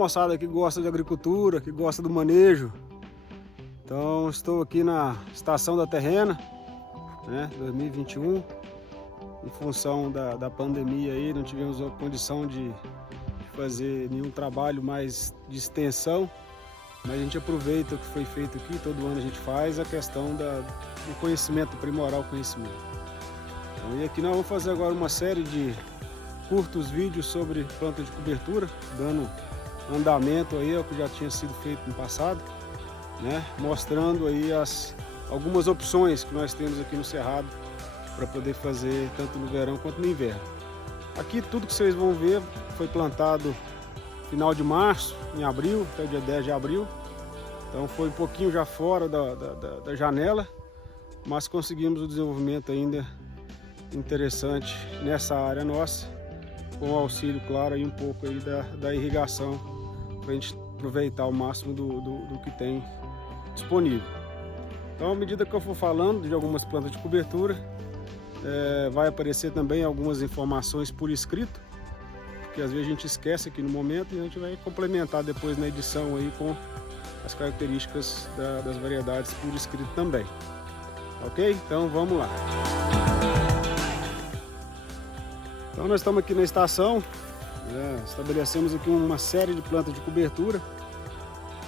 moçada que gosta de agricultura, que gosta do manejo. Então estou aqui na estação da Terrena, né, 2021. Em função da pandemia aí, não tivemos a condição de fazer nenhum trabalho mais de extensão, mas a gente aproveita o que foi feito aqui, todo ano a gente faz a questão do conhecimento, aprimorar o conhecimento. Então, e aqui nós vamos fazer agora uma série de curtos vídeos sobre planta de cobertura, dando andamento aí ao que já tinha sido feito no passado, né? Mostrando aí algumas opções que nós temos aqui no Cerrado para poder fazer tanto no verão quanto no inverno. Aqui tudo que vocês vão ver foi plantado final de março, em abril, até o dia 10 de abril. Então foi um pouquinho já fora da janela, mas conseguimos o desenvolvimento ainda interessante nessa área nossa, com o auxílio, claro, aí um pouco aí da irrigação, para a gente aproveitar o máximo do que tem disponível. Então, à medida que eu for falando de algumas plantas de cobertura, vai aparecer também algumas informações por escrito, porque às vezes a gente esquece aqui no momento, e a gente vai complementar depois na edição aí com as características das variedades por escrito também. Ok? Então vamos lá. Então nós estamos aqui na estação, estabelecemos aqui uma série de plantas de cobertura,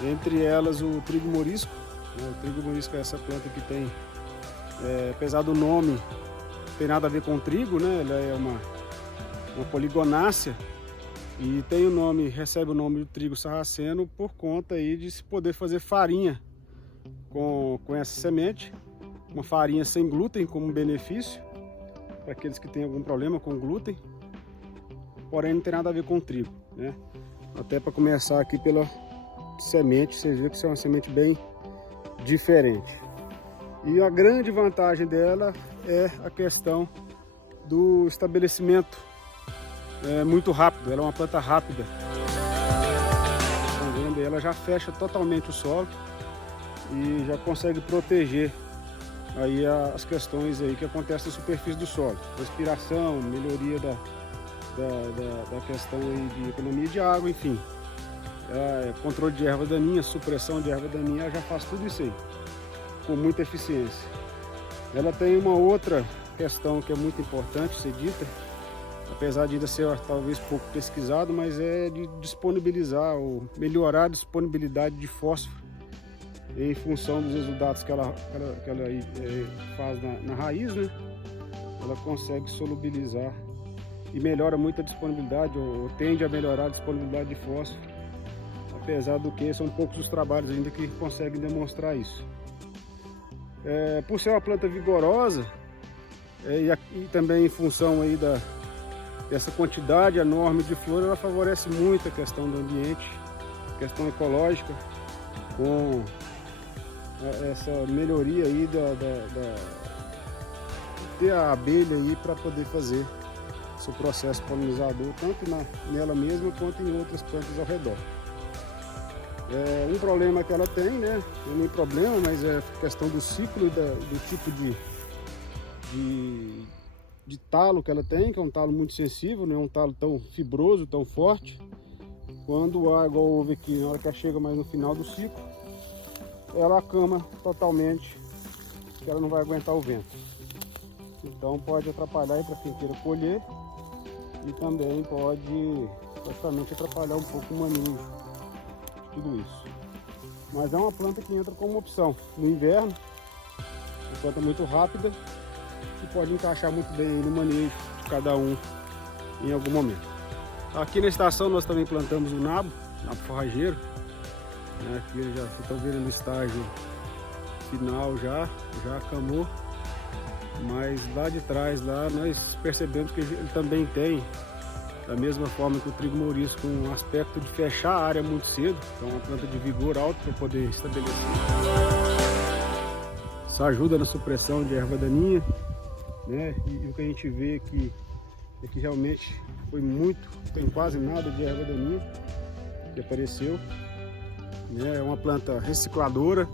entre elas o trigo morisco. O trigo morisco é essa planta que tem, apesar do nome, não tem nada a ver com trigo, né? Ela é uma poligonácea e tem recebe o nome de trigo sarraceno por conta aí de se poder fazer farinha com essa semente, uma farinha sem glúten como benefício para aqueles que têm algum problema com glúten, porém não tem nada a ver com trigo, né? Até para começar aqui pela semente, vocês viram que é uma semente bem diferente. E a grande vantagem dela é a questão do estabelecimento muito rápido. Ela é uma planta rápida. Estão vendo? Ela já fecha totalmente o solo e já consegue proteger aí as questões aí que acontecem na superfície do solo, respiração, melhoria da questão aí de economia de água, enfim, controle de erva daninha, supressão de erva daninha, ela já faz tudo isso aí com muita eficiência. Ela tem uma outra questão que é muito importante ser dita, apesar de ainda ser talvez pouco pesquisado, mas é de disponibilizar ou melhorar a disponibilidade de fósforo em função dos resultados que ela faz na raiz, né? Ela consegue solubilizar e melhora muito a disponibilidade, ou tende a melhorar a disponibilidade de fósforo, apesar do que são poucos os trabalhos ainda que conseguem demonstrar isso. Por ser uma planta vigorosa, e também em função aí dessa quantidade enorme de flor, ela favorece muito a questão do ambiente, questão ecológica, com essa melhoria aí ter a abelha aí para poder fazer seu processo polinizador, tanto nela mesma quanto em outras plantas ao redor. Um problema que ela tem, né? Não é nem problema, mas é a questão do ciclo e do tipo de talo que ela tem, que é um talo muito sensível, não é um talo tão fibroso, tão forte. Quando há, igual houve aqui, na hora que ela chega mais no final do ciclo, ela acama totalmente, que ela não vai aguentar o vento. Então pode atrapalhar para quem queira colher e também pode praticamente atrapalhar um pouco o manejo de tudo isso. Mas é uma planta que entra como opção no inverno, uma planta muito rápida e pode encaixar muito bem no manejo de cada um em algum momento. Aqui na estação nós também plantamos o nabo forrageiro, né? Aqui já estão vendo no estágio final, já acamou, mas lá de trás lá nós percebemos que ele também tem, da mesma forma que o trigo morisco, um aspecto de fechar a área muito cedo, então uma planta de vigor alto para poder estabelecer. Isso ajuda na supressão de erva daninha, né? E o que a gente vê aqui é que realmente tem quase nada de erva daninha que apareceu, né? É uma planta recicladora.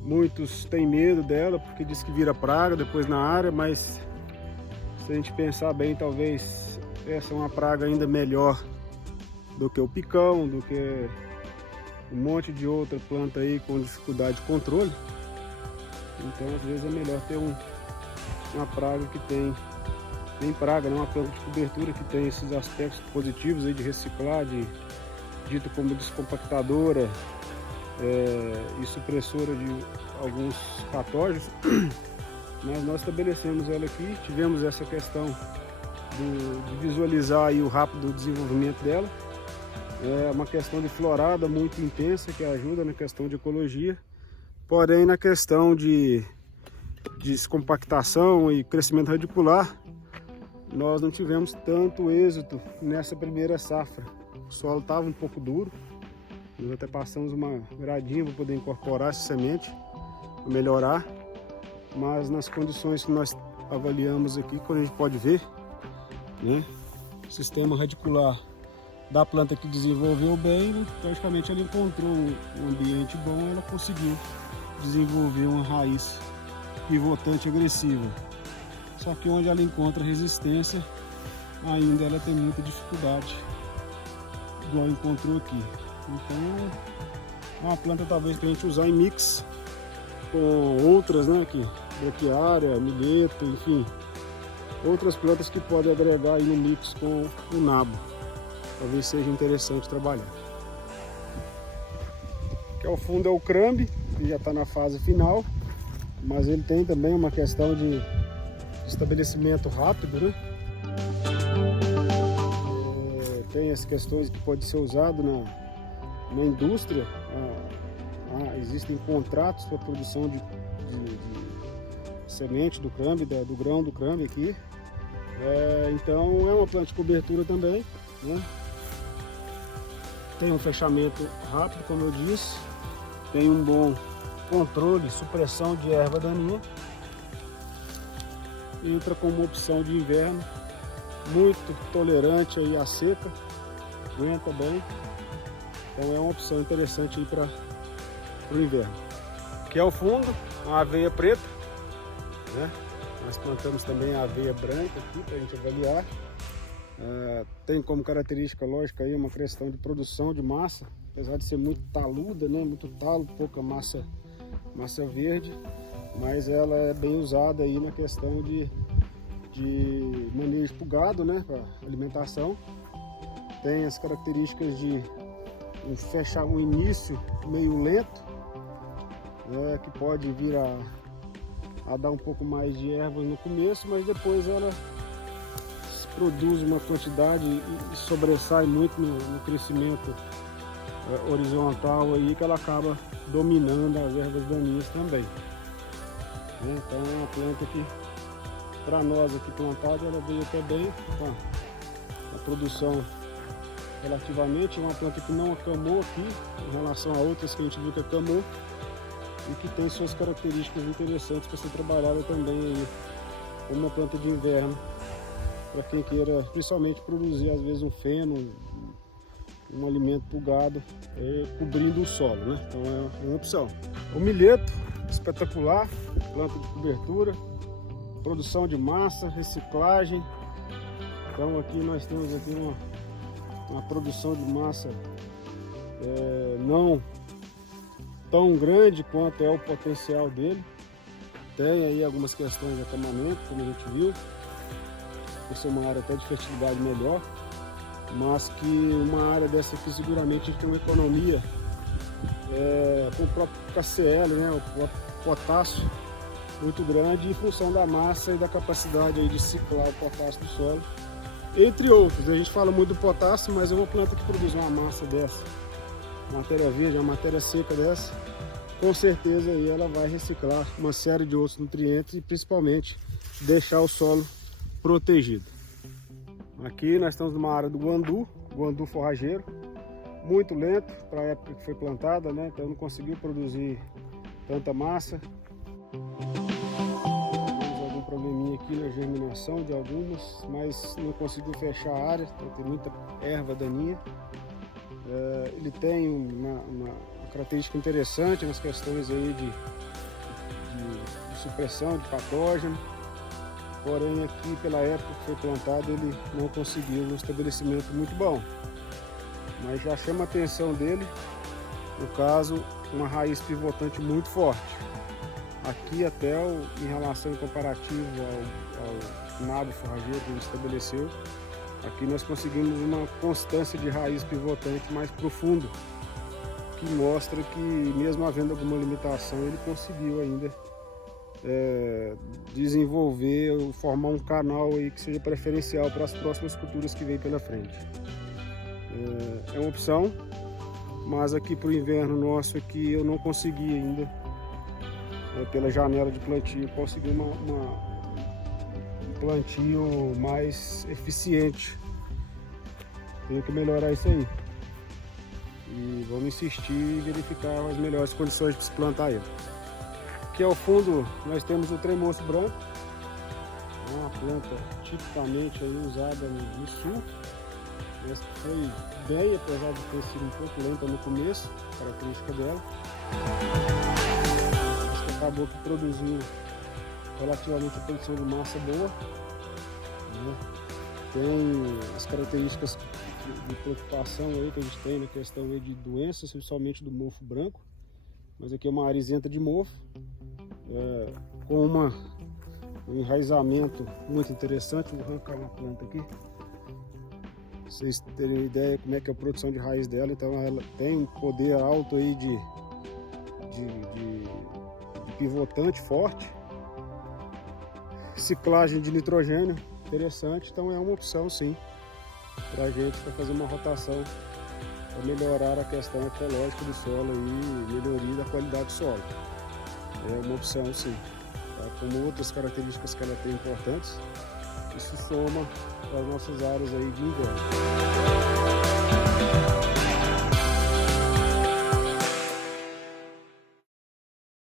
Muitos têm medo dela porque diz que vira praga depois na área, mas se a gente pensar bem, talvez essa é uma praga ainda melhor do que o picão, do que um monte de outra planta aí com dificuldade de controle. Então às vezes é melhor ter uma praga que tem praga, né? Uma planta de cobertura que tem esses aspectos positivos aí de reciclar, dito como descompactadora e supressora de alguns patógenos. Mas nós estabelecemos ela aqui, tivemos essa questão de visualizar aí o rápido desenvolvimento dela. É uma questão de florada muito intensa que ajuda na questão de ecologia, porém na questão de descompactação e crescimento radicular nós não tivemos tanto êxito nessa primeira safra. O solo estava um pouco duro, nós até passamos uma gradinha para poder incorporar essa semente, para melhorar, mas nas condições que nós avaliamos aqui, quando a gente pode ver, né, o sistema radicular da planta que desenvolveu bem, praticamente ela encontrou um ambiente bom, ela conseguiu desenvolver uma raiz pivotante agressiva. Só que onde ela encontra resistência, ainda ela tem muita dificuldade, igual encontrou aqui. Então é uma planta talvez para a gente usar em mix com outras, né, aqui, braquiária, milheto, enfim, outras plantas que podem agregar aí no mix com o nabo. Talvez seja interessante trabalhar. Aqui ao fundo é o crambe, que já está na fase final, mas ele tem também uma questão de estabelecimento rápido, né? Tem as questões que pode ser usado na indústria. Existem contratos para a produção de semente do crambe, do grão do crambe aqui. Então é uma planta de cobertura também, né? Tem um fechamento rápido, como eu disse, tem um bom controle, supressão de erva daninha. Entra como opção de inverno, muito tolerante aí à seca, aguenta bem, então é uma opção interessante aí para o inverno. Aqui ao fundo, a aveia preta, né? Nós plantamos também a aveia branca aqui para a gente avaliar. Tem como característica lógica aí uma questão de produção de massa, apesar de ser muito taluda, né? Muito talo, pouca massa verde, mas ela é bem usada aí na questão de manejo para o gado, né? Para alimentação. Tem as características de um início meio lento, né? Que pode vir a dar um pouco mais de ervas no começo, mas depois ela produz uma quantidade e sobressai muito no crescimento horizontal aí, que ela acaba dominando as ervas daninhas também. Então é uma planta que, para nós aqui plantada, ela veio até bem, a produção relativamente, uma planta que não acamou aqui, em relação a outras que a gente viu que acamou, e que tem suas características interessantes para ser trabalhada também aí, como uma planta de inverno, para quem queira principalmente produzir às vezes um feno, um alimento para o gado, cobrindo o solo, né? Então é uma opção. O milheto, espetacular, planta de cobertura, produção de massa, reciclagem. Então aqui nós temos aqui uma produção de massa não tão grande quanto é o potencial dele. Tem aí algumas questões de acamamento, como a gente viu, por ser uma área até de fertilidade melhor, mas que uma área dessa aqui seguramente a gente tem uma economia com o próprio KCl, né, o próprio potássio muito grande, em função da massa e da capacidade aí de ciclar o potássio do solo, entre outros. A gente fala muito do potássio, mas é uma planta que produz uma massa dessa, matéria verde, uma matéria seca dessa, com certeza aí ela vai reciclar uma série de outros nutrientes e principalmente deixar o solo protegido. Aqui nós estamos numa área do guandu forrageiro, muito lento para a época que foi plantada, né? Então não conseguiu produzir tanta massa. Temos algum probleminha aqui na germinação de algumas, mas não conseguiu fechar a área, então tem muita erva daninha. Ele tem uma característica interessante nas questões aí de supressão de patógeno. Porém aqui, pela época que foi plantado, ele não conseguiu um estabelecimento muito bom. mas já chama a atenção dele, no caso, uma raiz pivotante muito forte. Aqui até em relação em comparativo ao nabo forrageiro que a gente estabeleceu, aqui nós conseguimos uma constância de raiz pivotante mais profunda, que mostra que mesmo havendo alguma limitação, ele conseguiu ainda desenvolver, formar um canal aí que seja preferencial para as próximas culturas que vem pela frente. É uma opção, mas aqui para o inverno nosso aqui eu não consegui ainda, pela janela de plantio, conseguir um plantio mais eficiente. Tenho que melhorar isso aí. E vamos insistir e verificar as melhores condições de se plantar ele. Aqui ao fundo nós temos o tremoço branco, uma planta tipicamente aí usada no sul. Essa foi bem, apesar de ter sido um pouco lenta no começo, característica dela. Mas que acabou que produziu relativamente a produção de massa boa, né? Tem as características de preocupação aí que a gente tem na questão aí de doenças, principalmente do mofo branco. Mas aqui é uma área isenta de mofo, com um enraizamento muito interessante. Vou arrancar uma planta aqui, pra vocês terem ideia como é que é a produção de raiz dela. Então ela tem um poder alto aí de pivotante forte, ciclagem de nitrogênio interessante. Então é uma opção sim para a gente fazer uma rotação para melhorar a questão ecológica do solo e melhoria da qualidade do solo. É uma opção sim, tá? Como outras características que ela tem importantes, isso soma para as nossas áreas aí de inverno.